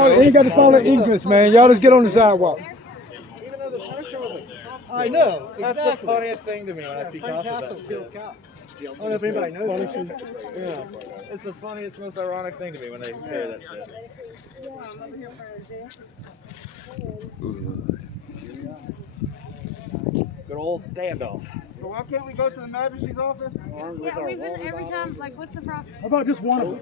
ain't got to follow English, man. Y'all just get on the sidewalk. I know. Exactly. That's the funniest thing to me when I see cops with that shit. I don't know if anybody knows that. Yeah. It's the funniest, most ironic thing to me when they say that shit. Good old standoff. So why can't we go to the magistrate's office? Yeah, we've been every time. Like, what's the problem? How about just one of us?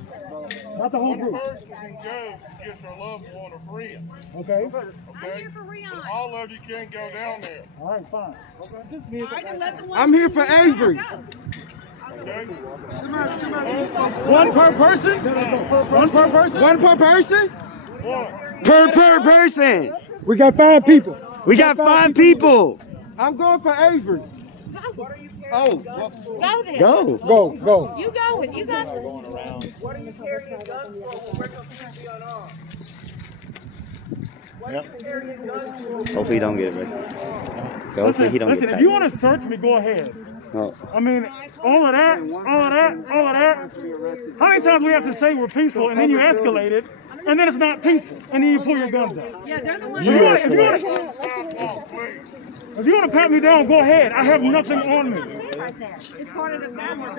Not the whole group. One person can go get your loved one or friend. Okay. I'm here for Rion. But all of you can't go down there. All right, fine. I'm here for Avery. Okay? One per person? One per person? One per person? One. Per person. We got 5 people. We got 5 people. I'm going for Avery. Oh, well, Go then. Go. Go, go. You go and you got this. What are you carrying guns for? We're going to be unarmed. Yep. Hopefully he don't get it. Hopefully he don't Listen, get if you want to search me, go ahead. Oh. I mean, all of that. How many times we have to say we're peaceful and then you escalate it, and then it's not peaceful, and then you pull your guns out? Yeah, they're the ones. If you want to pat me down, go ahead. I have nothing on me. It's part of the family.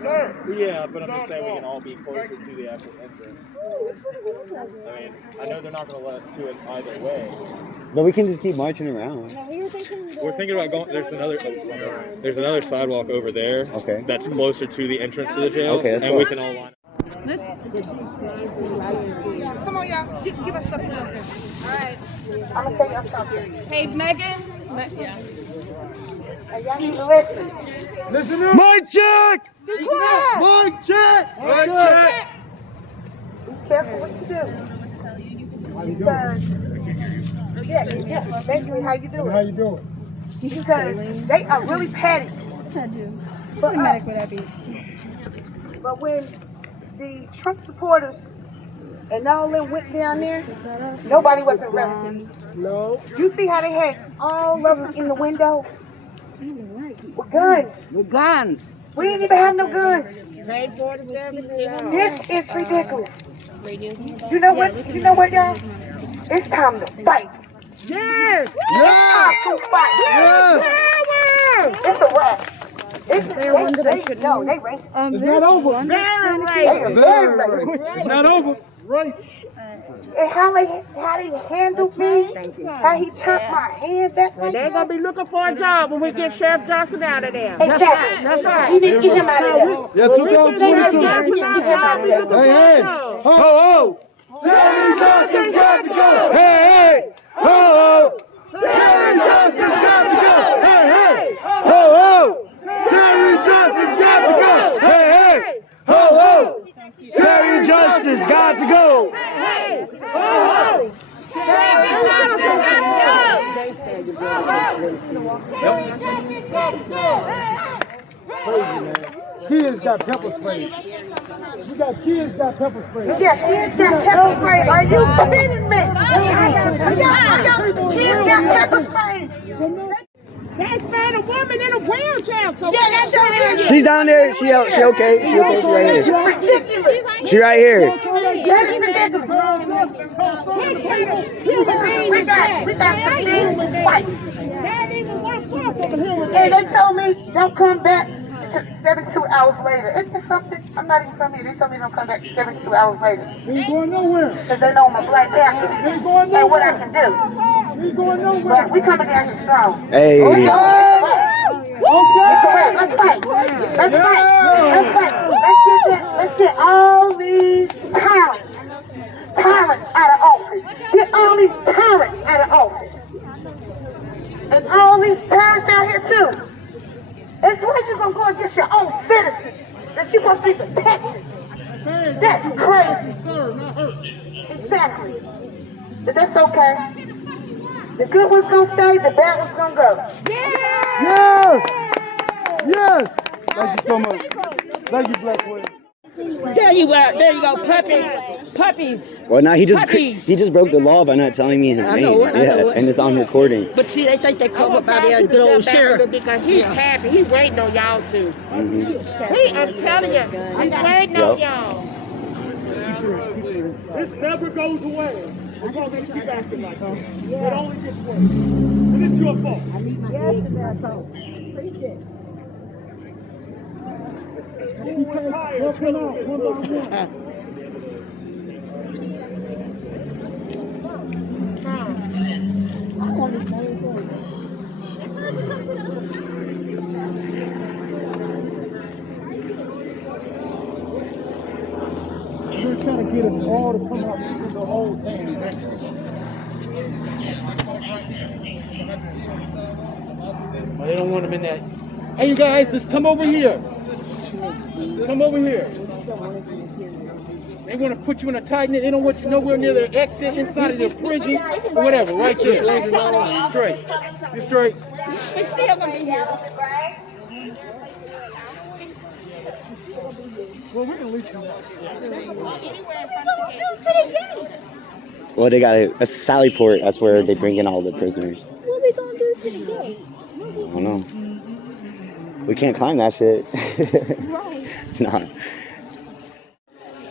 Sir. Yeah, but I'm just saying we can all be closer to the actual entrance. I mean, I know they're not going to let us do it either way. But we can just keep marching around. We're thinking about going. There's another sidewalk over there. Okay. That's closer to the entrance to the jail. Okay, that's and cool. we can all line up. Come on, y'all. Give us stuff. All right. I'm gonna tell you something. Hey, Megan. Yeah. Y'all need to listen. Listen up. Mic check! Be quiet. Mike, check! Mike, check! Be careful what you do. Because, yeah, basically how you do How it. you doing? Because they are really petty. I do. But, Automatic would that be? but when the Trump supporters and all them went down there, nobody was arrested. No. You see how they had all of them in the window? With guns. With guns. We didn't even have no guns. This is ridiculous. You know what? You know what, y'all? It's time to fight. Yes! It's time to fight. It's a wrap. They racist. It's not over. They are very racist. It's not over. Right. And how they handled me, how he turned my hand back like They're going to be looking for a job when we get Sheriff Johnson out of there. Exactly. That's right. You need to get him out of there. Yeah, 2022. Hey, ho, ho! Terry Johnson's got to go! Hey, hey! Ho, ho! Terry Johnson's got to go! Hey, hey! Ho, ho! Terry Johnson's got to go! Hey, hey! Ho, ho! Terry Justice got to go! Hey! Terry Johnson got to go! Kids got pepper spray. We got kids got pepper spray. Yeah, kids got pepper spray. Are you kidding me? Kids got pepper spray. They found a woman in a wheelchair. So Yeah, that's your She's down there. She okay. She okay. She right It's here. ridiculous. She right here. That is ridiculous. We got some things to fight. And they told me don't come back 72 hours later. Isn't that something? I'm not even from here. They told me don't come back 72 hours later. Ain't going nowhere. Because they know I'm a Black Panther. Ain't going And what I nowhere. can do. Ain't going nowhere. But we coming down here strong. Hey. It's a wrap. Let's fight. Let's fight. Let's fight. Let's get all these tyrants out of office. Get all these tyrants out of office. And all these tyrants out here too. It's like you're gonna go against your own citizens that you're supposed to be protecting. That's crazy. Exactly. But that's okay. The good one's gonna stay, the bad one's gonna go. Yes! Yes! Thank you so much. Thank you, Black Queen. There you go, puppies. Puppies. Well, now he just Puppies. broke the law by not telling me his I name. know it, I know it. And it's on recording. But see, they think they come up by there, good old sheriff. Because he's happy. He waiting on y'all too. Mm-hmm. I'm telling you, he's waiting on Yep. y'all. This never goes away. As long as you keep acting like this. It only gets worse. And it's your fault. We're tired. We're trying to get us all to come up through the whole thing. Oh, they don't want them in that. Hey, you guys, just come over here. Come over here. They want to put you in a tight knit. They don't want you nowhere near their exit, inside of their prison, or whatever. Right there. Straight. You're straight. We're still gonna be here. Well, we're going to leave you. Well, they got a Sally Port. That's where they bring in all the prisoners. What we gonna do to the gate? I don't know. We can't climb that shit. Right. Nah.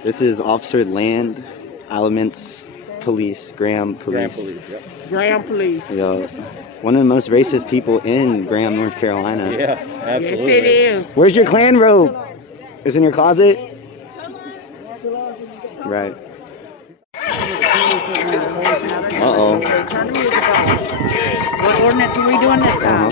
This is Officer Land, Alamance Police, Graham Police. Graham Police. Yo, one of the most racist people in Graham, North Carolina. Yeah, absolutely. Yes, it is. Where's your Klan robe? It's in your closet? Right. Uh-oh. What ordinance are we doing this time?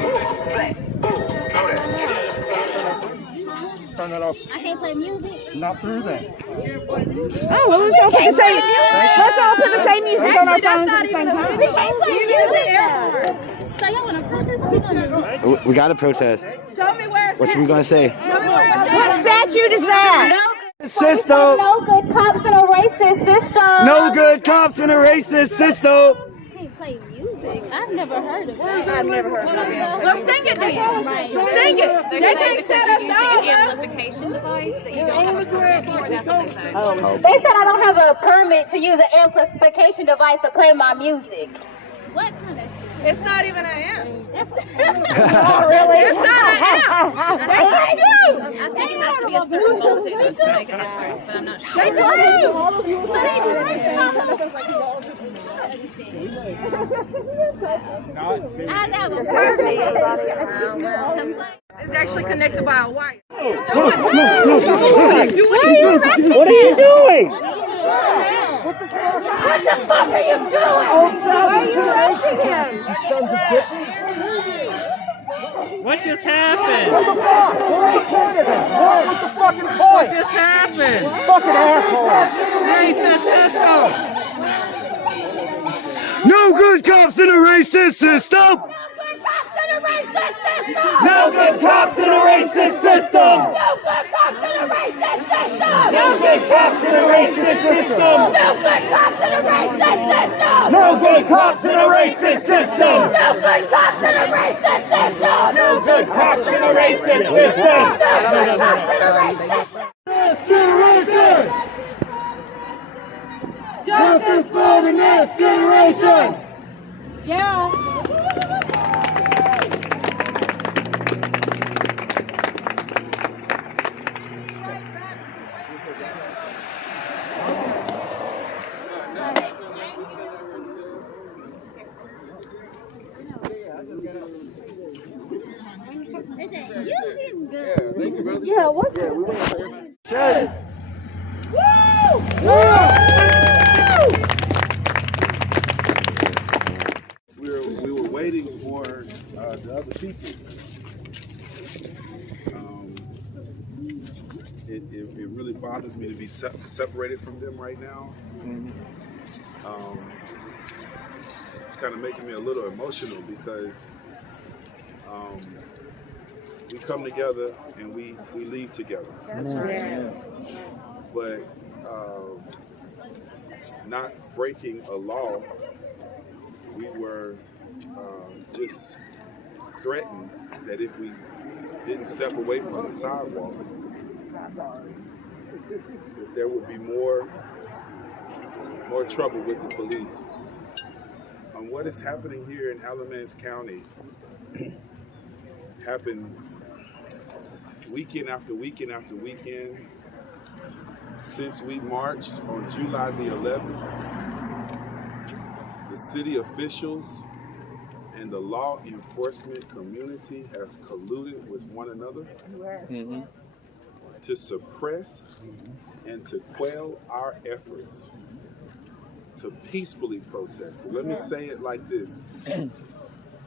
Turn that off. I can't play music. Not through that. Oh, well, let's all put the same. Let's all put the same music on our phones at the same time. We can't play music. So y'all want to protest? What we gonna do? We gotta protest. Show me where. What you gonna say? What statute is that? System. No good cops in a racist system. No good cops in a racist system. Can't play music. I've never heard of that. I've never heard of that. Well, sing it then. Sing it. They can't shut us down. Amplification device that you don't have a permit for. That's what they say. They said I don't have a permit to use an amplification device to play my music. What kind of? It's not even an amp. Oh, really? It's not an amp. They do. I think it has to be a certain voltage to make a difference, but I'm not sure. They do. But they do. I have a permit. It's actually connected by a wire. What are you doing? What the fuck are you doing? Why are you arresting him? You sons of bitches. What just happened? What the fuck? What's the point of that? What's the fucking point? What just happened? Fucking asshole. Racist system. No good cops in a racist system. No good cops in a racist system. No good cops in a racist system. No good cops in a racist system. No good cops in a racist system. No good cops in a racist system. No good cops in a racist system. No good cops in a racist system. Justice for the next generation. Yeah. You seem good. Thank you, brother. Yeah, what's Yeah, we went for Shut it. We were waiting for the other people. It really bothers me to be separated from them right now. It's kind of making me a little emotional because we come together and we leave together. That's right. But not breaking a law, we were just threatened that if we didn't step away from the sidewalk, that there would be more trouble with the police. What is happening here in Alamance County happened weekend after weekend after weekend. since we marched on July the 11th, the city officials and the law enforcement community has colluded with one another to suppress and to quell our efforts to peacefully protest. So let me say it like this.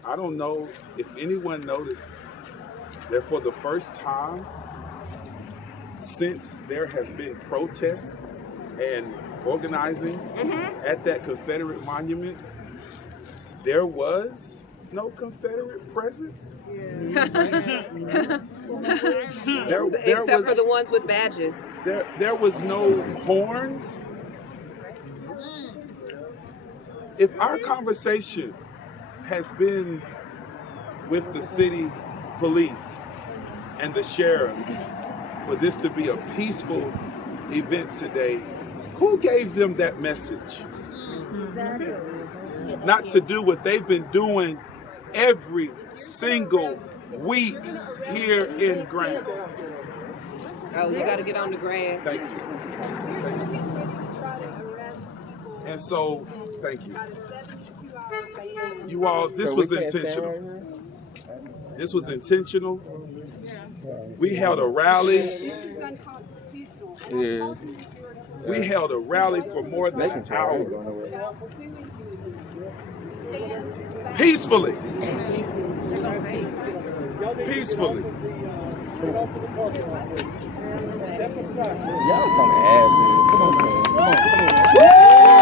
I don't know if anyone noticed that for the first time since there has been protest and organizing at that Confederate monument, there was no Confederate presence. Except for the ones with badges. There was no horns. If our conversation has been with the city police and the sheriffs for this to be a peaceful event today, who gave them that message? Not to do what they've been doing every single week here in Grant. Oh, you got to get on the grass. Thank you. And so, thank you. You all, this was intentional. This was intentional. We held a rally. We held a rally for more than an hour. Peacefully. Peacefully. Y'all some asses. Come on, man. Come on, come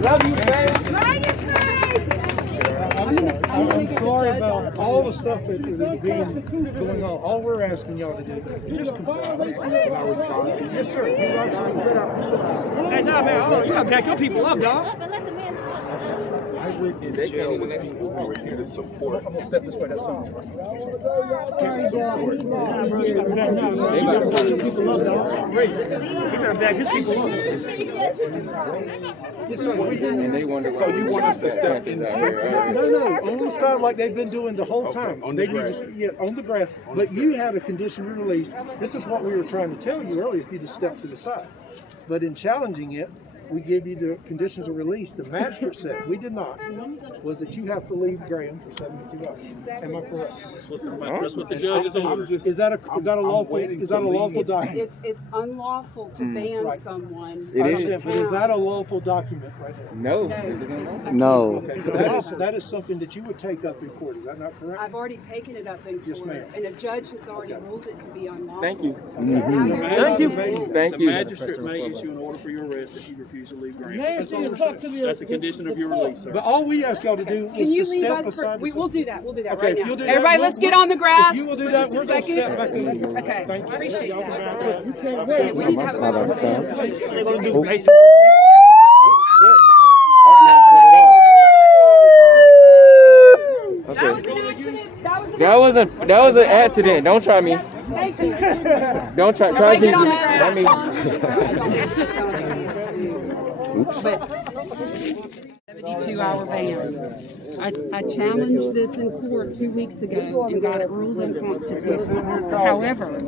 Love you, guys. I'm sorry about all the stuff that is going on. All we're asking y'all to do is just comply with our response. Yes, sir. You're absolutely right. Hey, nah, man, hold on. You gotta back your people up, dog. I went in jail with people who were here to support. I'm gonna step this way. That's something. Sorry, dog. You gotta back your people up, dog. Great. You gotta back his people up. And they wonder So you want us to step in here? No, on the side like they've been doing the whole time. on the grass. On the grass. But you had a condition of release. This is what we were trying to tell you earlier, if you just step to the side. But in challenging it, we give you the conditions of release. The magistrate said, we did not, was that you have to leave Graham for 72 hours. Am I correct? That's what the judge is ordering. Is that a lawful document? It's unlawful to ban someone. It I is. understand, but is that a lawful document right there? No. No. Okay, so that is something that you would take up in court. Is that not correct? I've already taken it up in court, Yes, ma'am. and a judge has already ruled it to be unlawful. Thank you. Now you're Thank you. Thank The magistrate may issue an order for your arrest if you refuse to leave Grant. That's a condition of your release, sir. But all we ask y'all to do Can is you to leave step us for? aside. We'll do that. We'll do that Okay, right if now. you'll do that, Everybody, let's get on the grass. If you will do for that, just a we're going to second. step back in. Okay, Thank you. appreciate that. Okay. Okay, we need to have a conversation. They're gonna do That was an accident. Don't try me. Thank you. Don't try Everybody get on Jesus. the Not me. grass. 72-hour ban. I challenged this in court 2 weeks ago and got it ruled unconstitutional. However,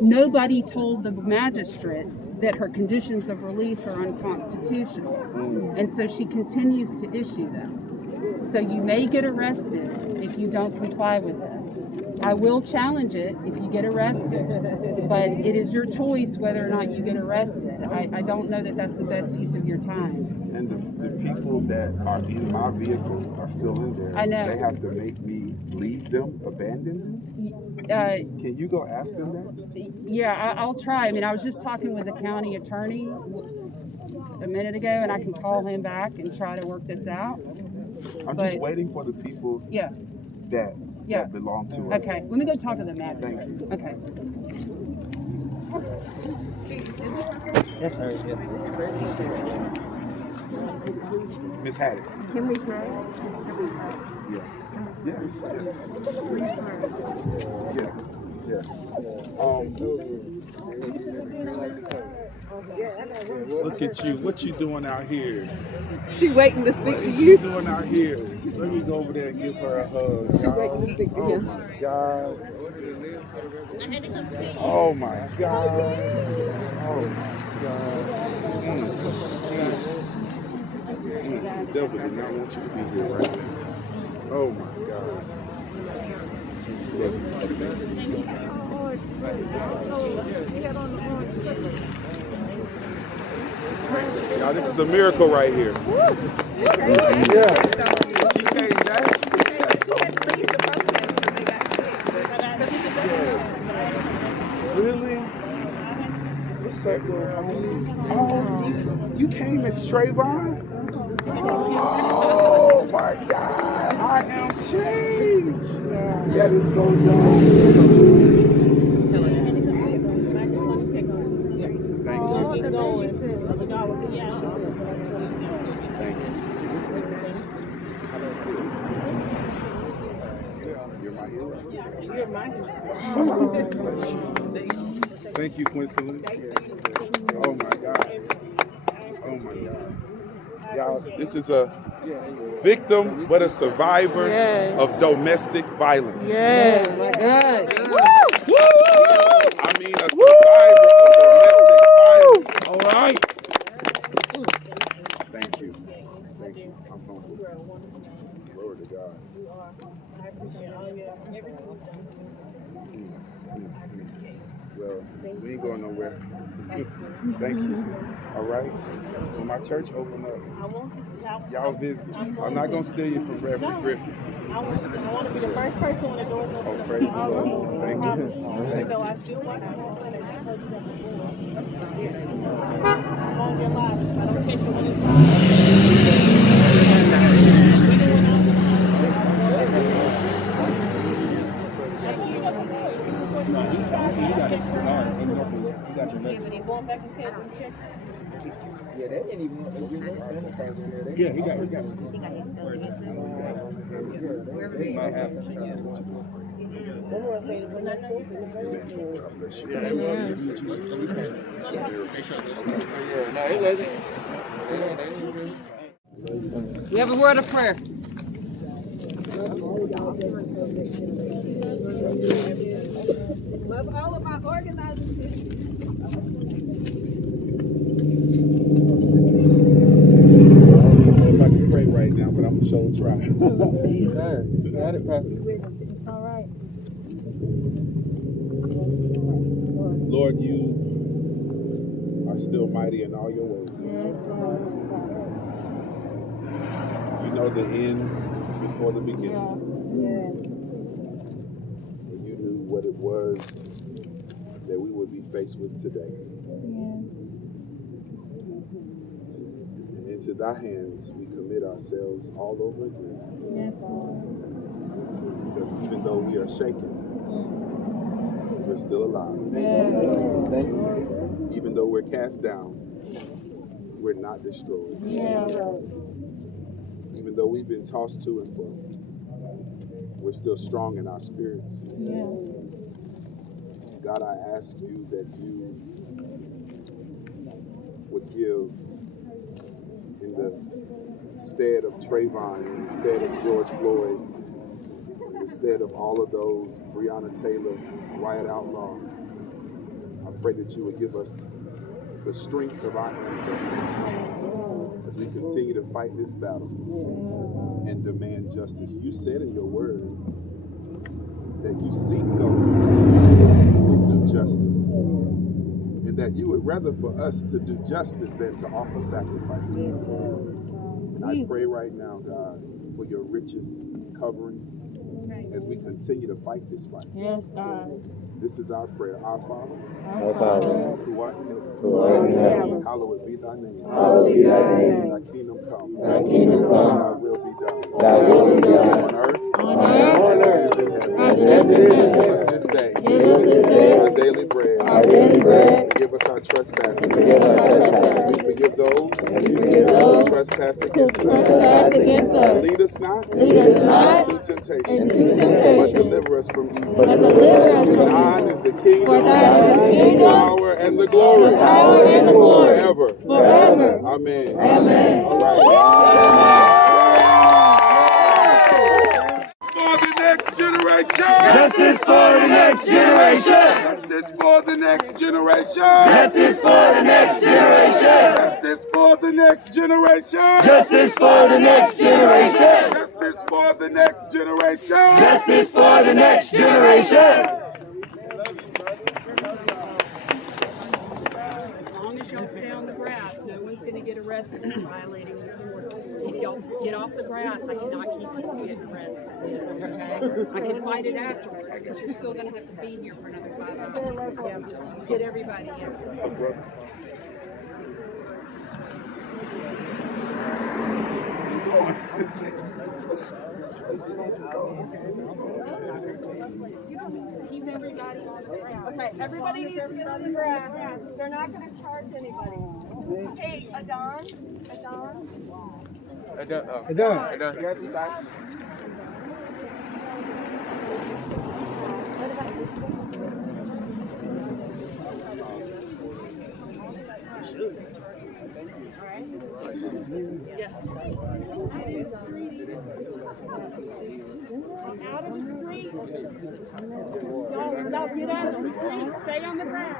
nobody told the magistrate that her conditions of release are unconstitutional, and so she continues to issue them. So you may get arrested if you don't comply with this. I will challenge it if you get arrested, but it is your choice whether or not you get arrested. I don't know that that's the best use of your time. And the people that are in my vehicles are still in there. I know. They have to make me leave them, abandon them? Can you go ask them that? Yeah, I'll try. I mean, I was just talking with the county attorney a minute ago, and I can call him back and try to work this out. I'm just waiting for the people that belong to us. Okay, let me go talk to the magistrate. Thank you. Okay. Yes, sir. Miss Haddix. Can we pray? Yes. Yes. Yes. Yes. Yes. Look at you. What you doing out here? She waiting to speak What to is you. she doing out here? Let me go over there and give her a hug. She waiting to speak to Oh him. my God. Oh my God. Oh my God. The devil did not want you to be here right now. Oh my God. Y'all, this is a miracle right here. Yeah. She came back. Really? What's up, little homie? Oh, you came as Trayvon? Oh my God, I am changed. That is so dope. Thank you. Thank you. You're my hero. You're my hero. Thank you, Quincy. Oh my God. Oh my God. Y'all, this is a victim, but a survivor of domestic violence. Yeah, my God. I mean, a survivor of domestic violence. All right. Thank you. Thank you. I'm humble. Glory to God. Well, we ain't going nowhere. Thank you. All right. When my church open up, y'all visit. I'm not going to steal you from Reverend Griffin. I want to be the first person when the doors open. Oh, praise the Lord. Thank you. So I still want to go in and I'm on your life. I don't catch you when it's going back and check. Yeah, they didn't even want to do that. Yeah, he got it. They might have You have a word of prayer. Love all of our organizers. I can pray right now, but I'm sure try. Got it, Pastor. It's all right. Lord, you are still mighty in all your ways. You know the end before the beginning. And you knew what it was that we would be faced with today. And into thy hands we commit ourselves all over again. Because even though we are shaken, we're still alive. Even though we're cast down, we're not destroyed. Even though we've been tossed to and fro, we're still strong in our spirits. God, I ask you that you would give in the stead of Trayvon, in the stead of George Floyd, in the stead of all of those, Breonna Taylor, Riot Outlaw, I pray that you would give us the strength of our ancestors as we continue to fight this battle and demand justice. You said in your word that you seek those who do justice, and that you would rather for us to do justice than to offer sacrifices. And I pray right now, God, for your richest covering as we continue to fight this fight. Yes, God. This is our prayer. Our Father, Our Father, who art in heaven, who art in heaven, hallowed be thy name. hallowed be thy name. Thy kingdom come. Thy kingdom Thy come. will be done. Thy will be done On earth. on earth As it is in heaven. as it is in Give us heaven. this day Give us this day our daily bread. our daily bread. Forgive us us our trespasses. Forgive our trespasses. We forgive those those who trespass who trespass against us. And lead us not Not into temptation, into but temptation, deliver us from evil. but deliver us For from thine evil. is the kingdom, For thine is the kingdom, power, and the glory. the power, and the glory, Forever. forever. Amen. Amen. All right. For the next generation. Justice for the next generation. Justice for the next generation. Justice for the next generation. Justice for the next generation. Justice for the next generation. Justice for the next generation. Justice for the next generation. As long as y'all stay on the grass, no one's going to get arrested for violating this order. If y'all get off the grass, I cannot keep you from getting arrested. Okay? I can fight it afterwards, but you're still going to have to be here for another 5 hours. Get everybody in. Keep everybody on the grass. Okay, everybody needs to get on the grass. They're not going to charge anybody. Hey, Adon. Out of the street. Y'all get out of the street. Stay on the ground.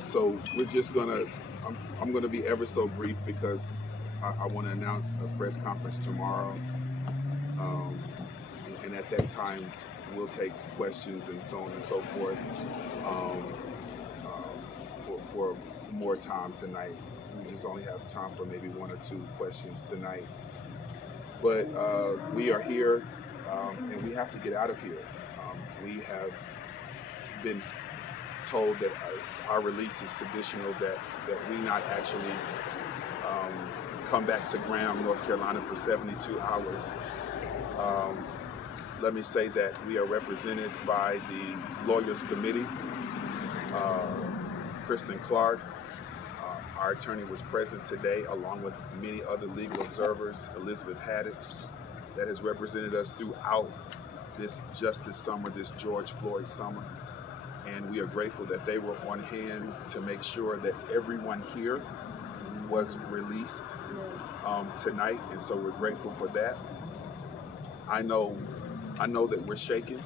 So we're just gonna, I'm gonna be ever so brief because I want to announce a press conference tomorrow, and at that time we'll take questions and so on and so forth for more time tonight. We just only have time for maybe 1 or 2 questions tonight, but we are here and we have to get out of here. We have been told that our release is conditional, that we not actually come back to Graham, North Carolina for 72 hours. Let me say that we are represented by the Lawyers Committee, Kristen Clark. Our attorney was present today, along with many other legal observers, Elizabeth Haddix, that has represented us throughout this Justice Summer, this George Floyd summer. And we are grateful that they were on hand to make sure that everyone here was released tonight, and so we're grateful for that. I know that we're shaken.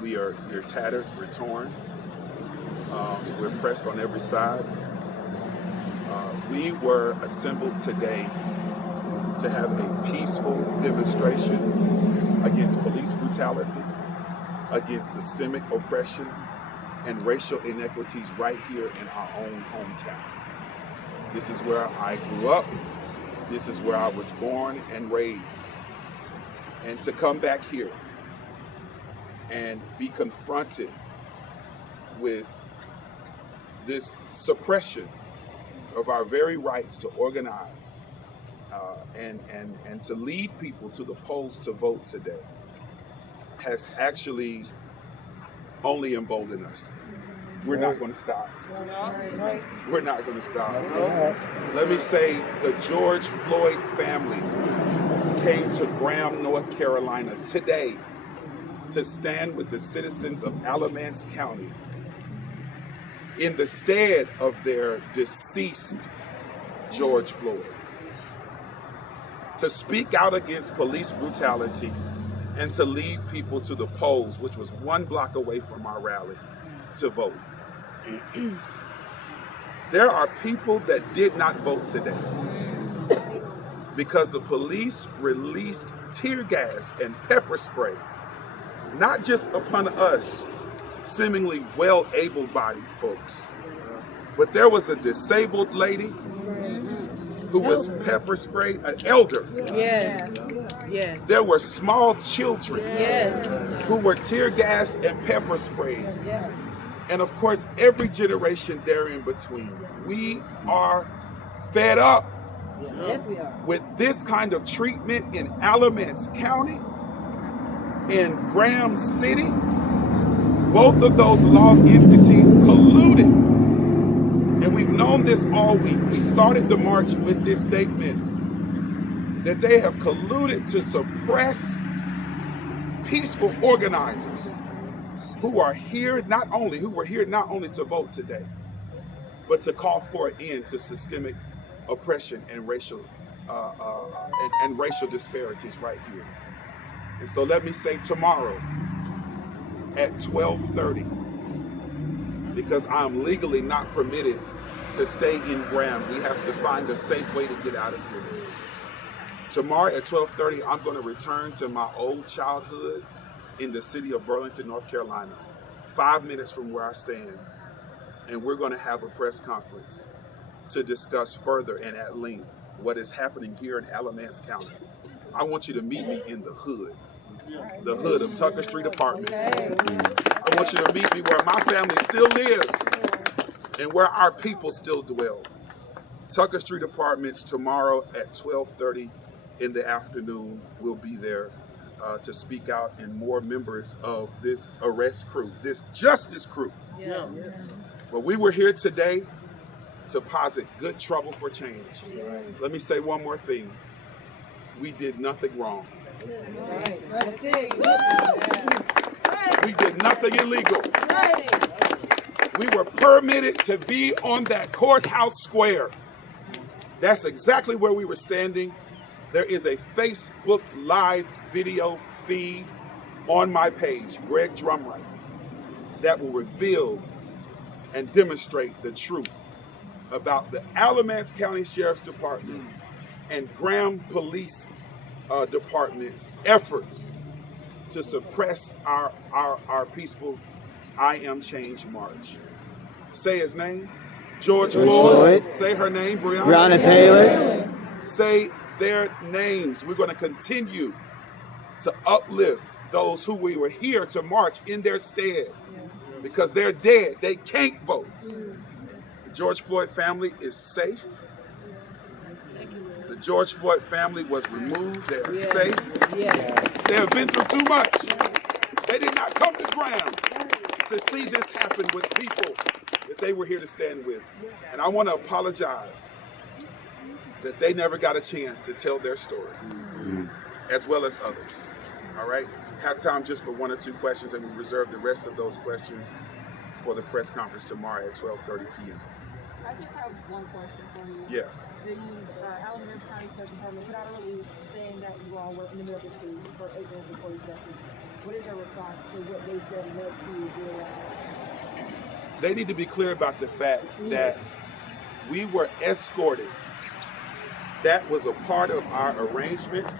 We're tattered, we're torn. We're pressed on every side. We were assembled today to have a peaceful demonstration against police brutality, against systemic oppression and racial inequities right here in our own hometown. This is where I grew up. This is where I was born and raised. And to come back here and be confronted with this suppression of our very rights to organize and to lead people to the polls to vote today has actually only emboldened us. We're not going to stop. We're not going to stop. Let me say, the George Floyd family came to Graham, North Carolina today to stand with the citizens of Alamance County in the stead of their deceased George Floyd, to speak out against police brutality and to lead people to the polls, which was 1 block away from our rally, to vote. There are people that did not vote today because the police released tear gas and pepper spray, not just upon us, seemingly well able-bodied folks, but there was a disabled lady who was pepper sprayed, an elder Yes. There were small children Yes. who were tear gassed and pepper sprayed. Yes. And of course, every generation there in between. We are fed up Yes, we are. with this kind of treatment in Alamance County, in Graham City. Both of those law entities colluded. And we've known this all week. We started the march with this statement that they have colluded to suppress peaceful organizers who were here not only to vote today, but to call for an end to systemic oppression and racial disparities right here. And so let me say tomorrow at 12:30, because I'm legally not permitted to stay in Graham. We have to find a safe way to get out of here. Tomorrow at 12:30, I'm going to return to my old childhood in the city of Burlington, North Carolina, 5 minutes from where I stand. And we're going to have a press conference to discuss further and at length what is happening here in Alamance County. I want you to meet me in the hood of Tucker Street Apartments. I want you to meet me where my family still lives and where our people still dwell. Tucker Street Apartments tomorrow at 12:30 in the afternoon. We'll be there to speak out, and more members of this arrest crew, this justice crew. Yeah. But we were here today to posit good trouble for change. Let me say one more thing. We did nothing wrong. We did nothing illegal. We were permitted to be on that courthouse square. That's exactly where we were standing. There is a Facebook Live video feed on my page, Greg Drumwright, that will reveal and demonstrate the truth about the Alamance County Sheriff's Department and Graham Police Department's efforts to suppress our peaceful I Am Change march. Say his name. George Floyd. Say her name, Breonna Taylor. Say their names. We're going to continue to uplift those who we were here to march in their stead, because they're dead. They can't vote. The George Floyd family is safe. The George Floyd family was removed. They are safe. They have been through too much. They did not come to Graham to see this happen with people that they were here to stand with. And I want to apologize that they never got a chance to tell their story, as well as others. All right? Have time just for 1 or 2 questions, and we reserve the rest of those questions for the press conference tomorrow at 12:30 p.m. I just have one question for you. Yes. The Alamance County Sheriff's Department put out a release saying that you all were in the middle of the street for 8 minutes before you justice. What is your response to what they said led to your arrest? They need to be clear about the fact that we were escorted. That was a part of our arrangements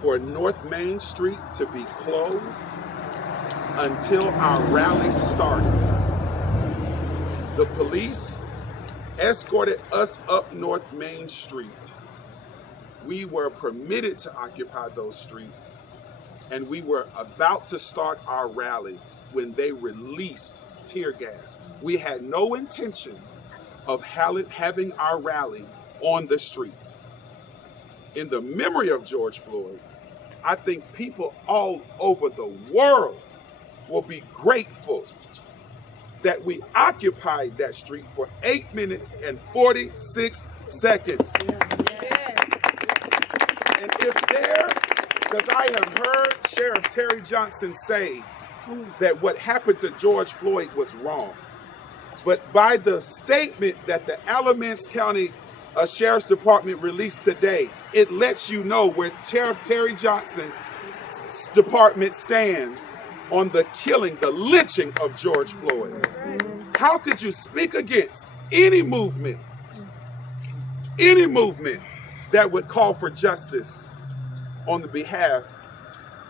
for North Main Street to be closed until our rally started. The police escorted us up North Main Street. We were permitted to occupy those streets, and we were about to start our rally when they released tear gas. We had no intention of having our rally on the street. In the memory of George Floyd, I think people all over the world will be grateful that we occupied that street for 8 minutes and 46 seconds. And if there, because I have heard Sheriff Terry Johnson say that what happened to George Floyd was wrong. But by the statement that the Alamance County Sheriff's Department released today, it lets you know where Sheriff Terry Johnson's department stands on the killing, the lynching of George Floyd. How could you speak against any movement that would call for justice on the behalf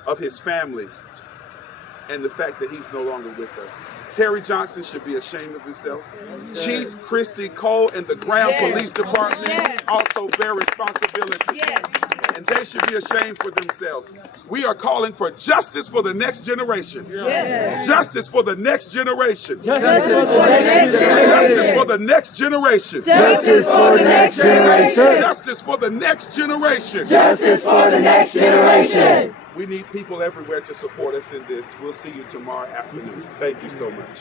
of his family and the fact that he's no longer with us? Terry Johnson should be ashamed of himself. Chief Christy Cole and the Graham Police Department also bear responsibility. And they should be ashamed for themselves. We are calling for justice for the next generation. Justice for the next generation. Justice for the next Justice for generation. the next generation. Justice for the next generation. Justice for the next generation. Justice for the next generation. We need people everywhere to support us in this. We'll see you tomorrow afternoon. Thank you so much.